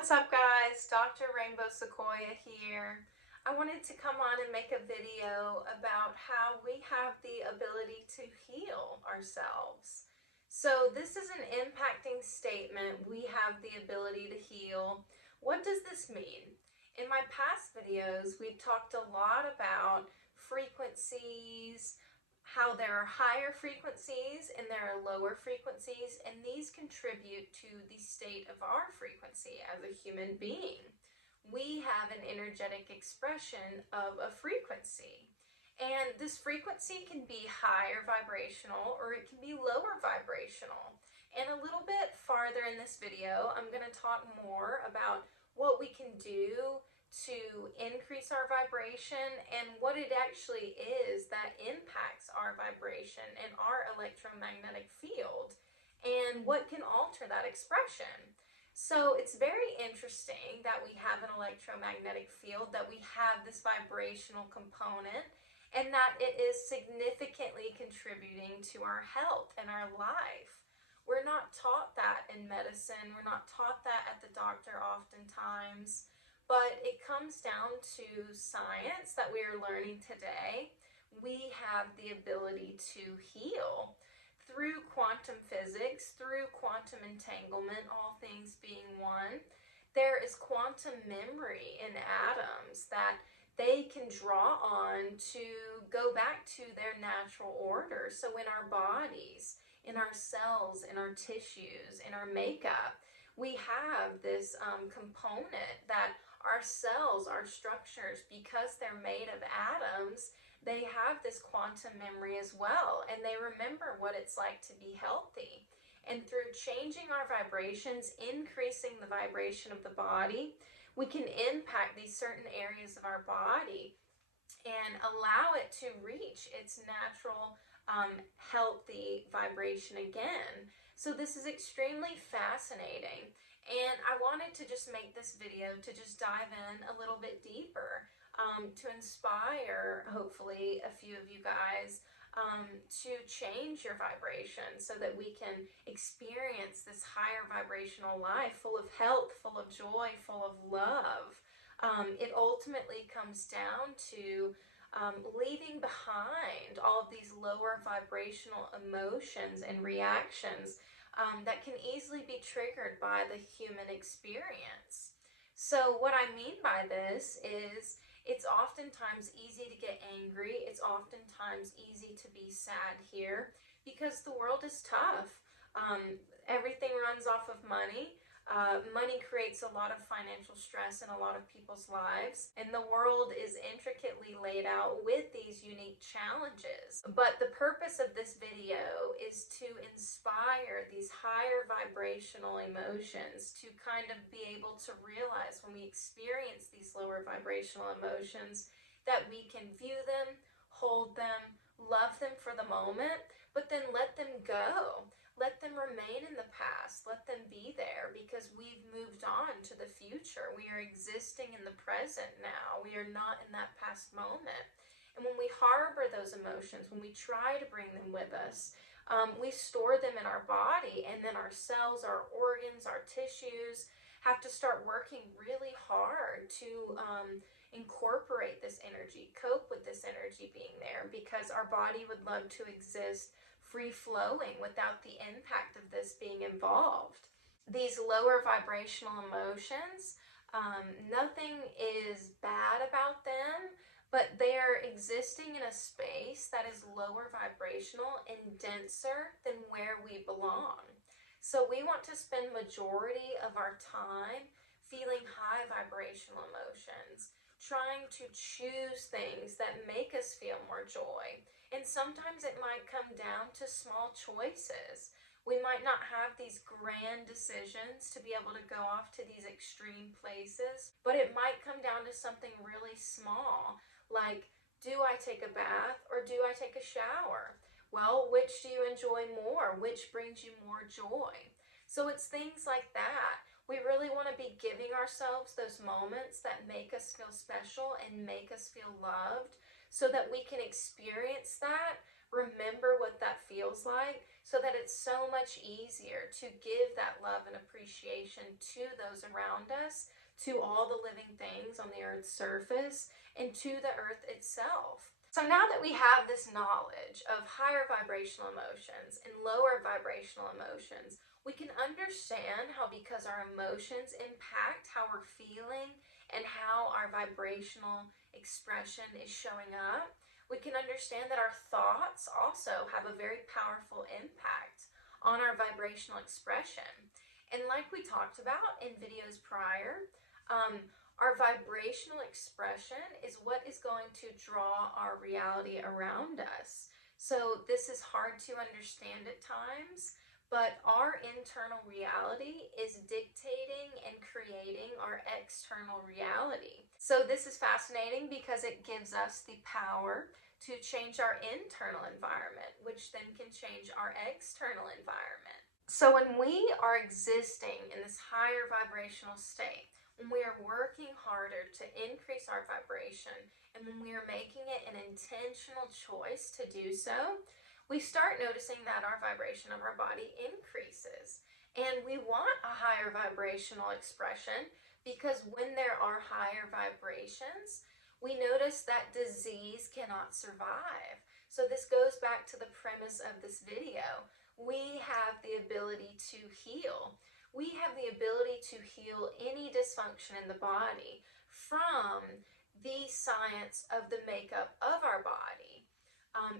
What's up, guys? Dr.RainbowSequoia here. I wanted to come on and make a video about how we have the ability to heal ourselves. So this is an impacting statement. We have the ability to heal. What does this mean? In my past videos, we've talked a lot about frequencies, how there are higher frequencies and there are lower frequencies, and these contribute to the state of our frequency as a human being. We have an energetic expression of a frequency, and this frequency can be higher vibrational or it can be lower vibrational. And a little bit farther in this video, I'm going to talk more about what we can do to increase our vibration and what it actually is that impacts our vibration and our electromagnetic field and what can alter that expression. So it's very interesting that we have an electromagnetic field, that we have this vibrational component, and that it is significantly contributing to our health and our life. We're not taught that in medicine. We're not taught that at the doctor oftentimes. But it comes down to science that we are learning today. We have the ability to heal through quantum physics, through quantum entanglement, all things being one. There is quantum memory in atoms that they can draw on to go back to their natural order. So in our bodies, in our cells, in our tissues, in our makeup, we have this component that our cells, our structures, because they're made of atoms, they have this quantum memory as well, and they remember what it's like to be healthy. And through changing our vibrations, increasing the vibration of the body, we can impact these certain areas of our body and allow it to reach its natural healthy vibration again. So this is extremely fascinating. And I wanted to just make this video to just dive in a little bit deeper, to inspire, hopefully, a few of you guys to change your vibration so that we can experience this higher vibrational life full of health, full of joy, full of love. It ultimately comes down to leaving behind all of these lower vibrational emotions and reactions that can easily be triggered by the human experience. So what I mean by this is it's oftentimes easy to get angry. It's oftentimes easy to be sad here because the world is tough. Everything runs off of money. Money creates a lot of financial stress in a lot of people's lives, and the world is intricately laid out with these unique challenges. But the purpose of this video is to inspire these higher vibrational emotions, to kind of be able to realize when we experience these lower vibrational emotions that we can view them, hold them, love them for the moment, but then let them go. Let them remain in the past. Let them be there because we've moved on to the future. We are existing in the present now. We are not in that past moment. And when we harbor those emotions, when we try to bring them with us, we store them in our body, and then our cells, our organs, our tissues have to start working really hard to incorporate this energy, cope with this energy being there, because our body would love to exist free-flowing without the impact of this being involved. These lower vibrational emotions, nothing is bad about them, but they're existing in a space that is lower vibrational and denser than where we belong. So we want to spend majority of our time feeling high vibrational emotions, trying to choose things that make us feel more joy. And sometimes it might come down to small choices. We might not have these grand decisions to be able to go off to these extreme places, but it might come down to something really small, like, do I take a bath or do I take a shower? Well, which do you enjoy more? Which brings you more joy? So it's things like that. We really want to be giving ourselves those moments that make us feel special and make us feel loved, so that we can experience that remember what that feels like, so that it's so much easier to give that love and appreciation to those around us, to all the living things on the earth's surface, and to the earth itself. So now that we have this knowledge of higher vibrational emotions and lower vibrational emotions, we can understand how, because our emotions impact how we're feeling and how our vibrational expression is showing up, we can understand that our thoughts also have a very powerful impact on our vibrational expression. And like we talked about in videos prior, our vibrational expression is what is going to draw our reality around us. So this is hard to understand at times, but our internal reality is dictating and creating our external reality. So this is fascinating because it gives us the power to change our internal environment, which then can change our external environment. So when we are existing in this higher vibrational state, when we are working harder to increase our vibration, and when we are making it an intentional choice to do so, we start noticing that our vibration of our body increases. And we want a higher vibrational expression because when there are higher vibrations, we notice that disease cannot survive. So this goes back to the premise of this video. We have the ability to heal. We have the ability to heal any dysfunction in the body from the science of the makeup of our body.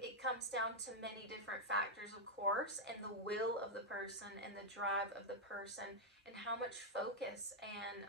It comes down to many different factors, of course, and the will of the person and the drive of the person and how much focus and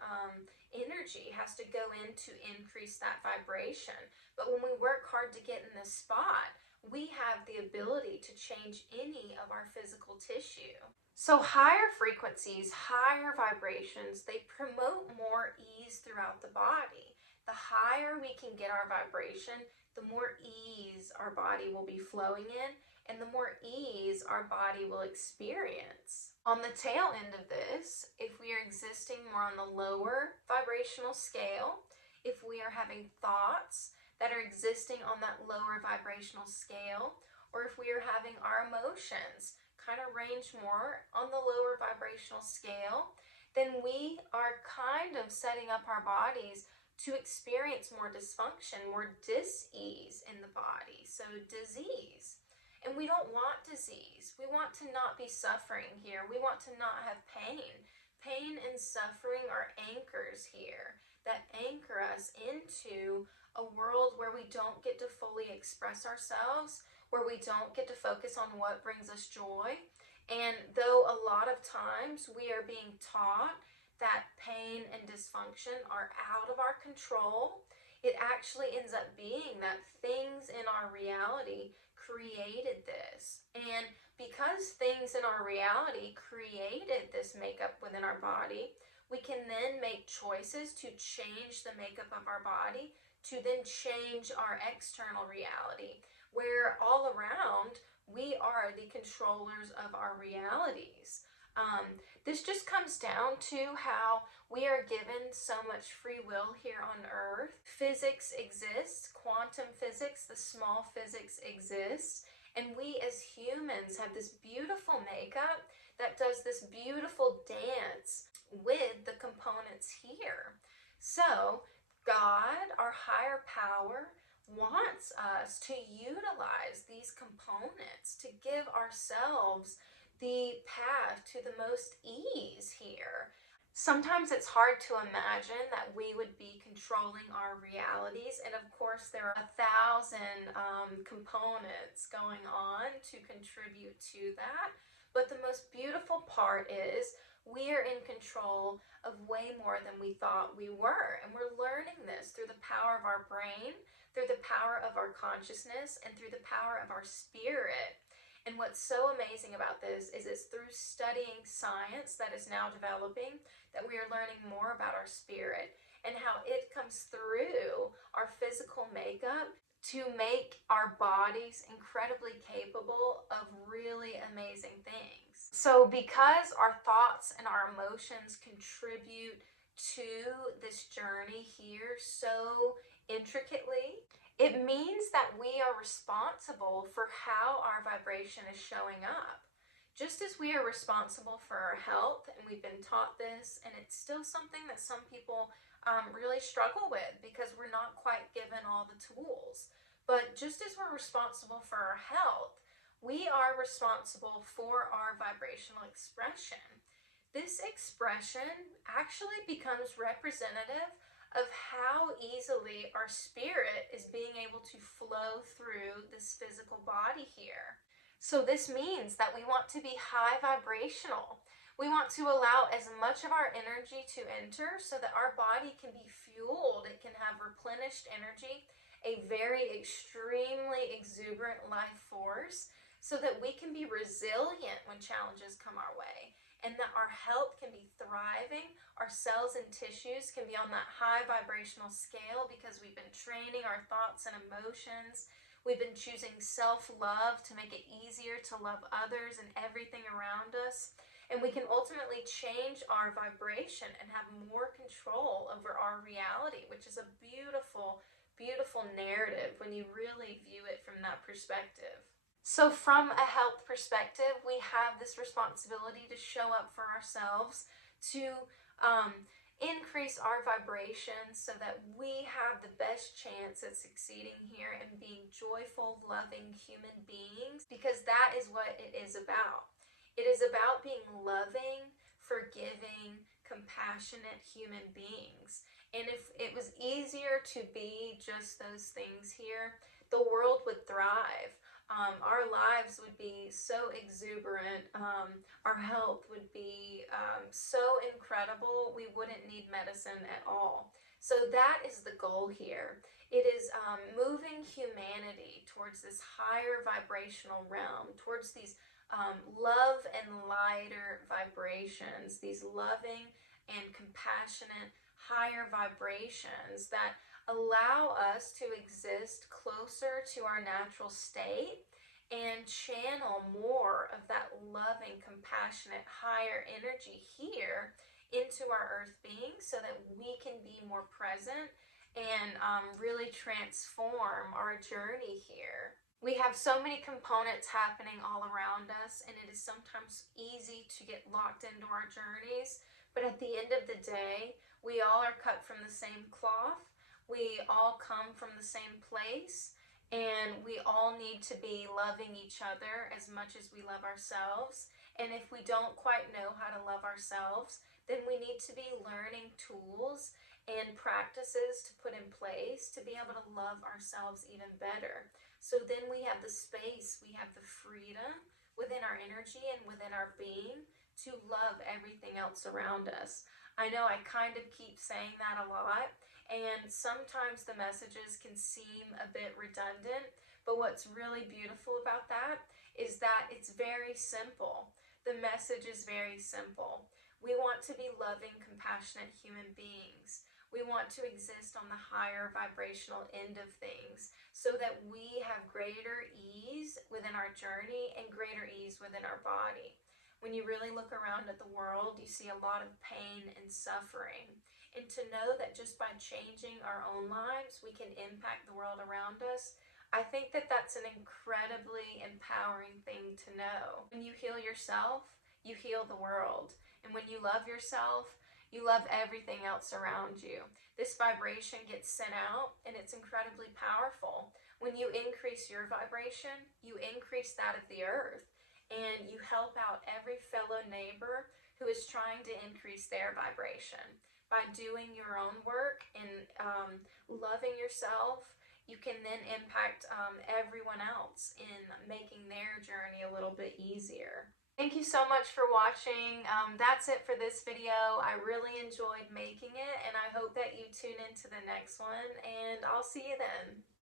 energy has to go in to increase that vibration. But when we work hard to get in this spot, we have the ability to change any of our physical tissue. So higher frequencies, higher vibrations, they promote more ease throughout the body. The higher we can get our vibration, the more ease our body will be flowing in, and the more ease our body will experience. On the tail end of this, if we are existing more on the lower vibrational scale, if we are having thoughts that are existing on that lower vibrational scale, or if we are having our emotions kind of range more on the lower vibrational scale, then we are kind of setting up our bodies to experience more dysfunction, more dis-ease in the body, so disease. And we don't want disease. We want to not be suffering here. We want to not have pain. Pain and suffering are anchors here that anchor us into a world where we don't get to fully express ourselves, where we don't get to focus on what brings us joy. And though a lot of times we are being taught that pain and dysfunction are out of our control, it actually ends up being that things in our reality created this. And because things in our reality created this makeup within our body, we can then make choices to change the makeup of our body to then change our external reality, where all around we are the controllers of our realities. This just comes down to how we are given so much free will here on Earth. Physics exists, quantum physics, the small physics exists, and we as humans have this beautiful makeup that does this beautiful dance with the components here. So God, our higher power, wants us to utilize these components to give ourselves the path to the most ease here. Sometimes it's hard to imagine that we would be controlling our realities, and of course there are 1,000 components going on to contribute to that, but the most beautiful part is we are in control of way more than we thought we were, and we're learning this through the power of our brain, through the power of our consciousness, and through the power of our spirit. And what's so amazing about this is it's through studying science that is now developing that we are learning more about our spirit and how it comes through our physical makeup to make our bodies incredibly capable of really amazing things. So because our thoughts and our emotions contribute to this journey here so intricately, It means that we are responsible for how our vibration is showing up. Just as we are responsible for our health, and we've been taught this, and it's still something that some people really struggle with because we're not quite given all the tools. But just as we're responsible for our health, we are responsible for our vibrational expression. This expression actually becomes representative of how easily our spirit is being able to flow through this physical body here. So this means that we want to be high vibrational. We want to allow as much of our energy to enter so that our body can be fueled. It can have replenished energy, a very extremely exuberant life force, so that we can be resilient when challenges come our way, and that our health can be thriving, our cells and tissues can be on that high vibrational scale because we've been training our thoughts and emotions. We've been choosing self-love to make it easier to love others and everything around us. And we can ultimately change our vibration and have more control over our reality, which is a beautiful, beautiful narrative when you really view it from that perspective. So from a health perspective, we have this responsibility to show up for ourselves, to increase our vibration so that we have the best chance at succeeding here and being joyful, loving human beings, because that is what it is about. It is about being loving, forgiving, compassionate human beings. And if it was easier to be just those things here, the world would thrive. Our lives would be so exuberant. Our health would be so incredible. We wouldn't need medicine at all. So that is the goal here. It is moving humanity towards this higher vibrational realm, towards these love and lighter vibrations, these loving and compassionate higher vibrations that allow us to exist closer to our natural state and channel more of that loving, compassionate, higher energy here into our earth being so that we can be more present and really transform our journey here. We have so many components happening all around us, and it is sometimes easy to get locked into our journeys, but at the end of the day, we all are cut from the same cloth. We all come from the same place, and we all need to be loving each other as much as we love ourselves. And if we don't quite know how to love ourselves, then we need to be learning tools and practices to put in place to be able to love ourselves even better. So then we have the space, we have the freedom within our energy and within our being to love everything else around us. I know I kind of keep saying that a lot, and sometimes the messages can seem a bit redundant, but what's really beautiful about that is that it's very simple. The message is very simple. We want to be loving, compassionate human beings. We want to exist on the higher vibrational end of things so that we have greater ease within our journey and greater ease within our body. When you really look around at the world, you see a lot of pain and suffering. And to know that just by changing our own lives, we can impact the world around us, I think that that's an incredibly empowering thing to know. When you heal yourself, you heal the world. And when you love yourself, you love everything else around you. This vibration gets sent out, and it's incredibly powerful. When you increase your vibration, you increase that of the earth, and you help out every fellow neighbor who is trying to increase their vibration. By doing your own work and loving yourself, you can then impact everyone else in making their journey a little bit easier. Thank you so much for watching. That's it for this video. I really enjoyed making it, and I hope that you tune into the next one, and I'll see you then.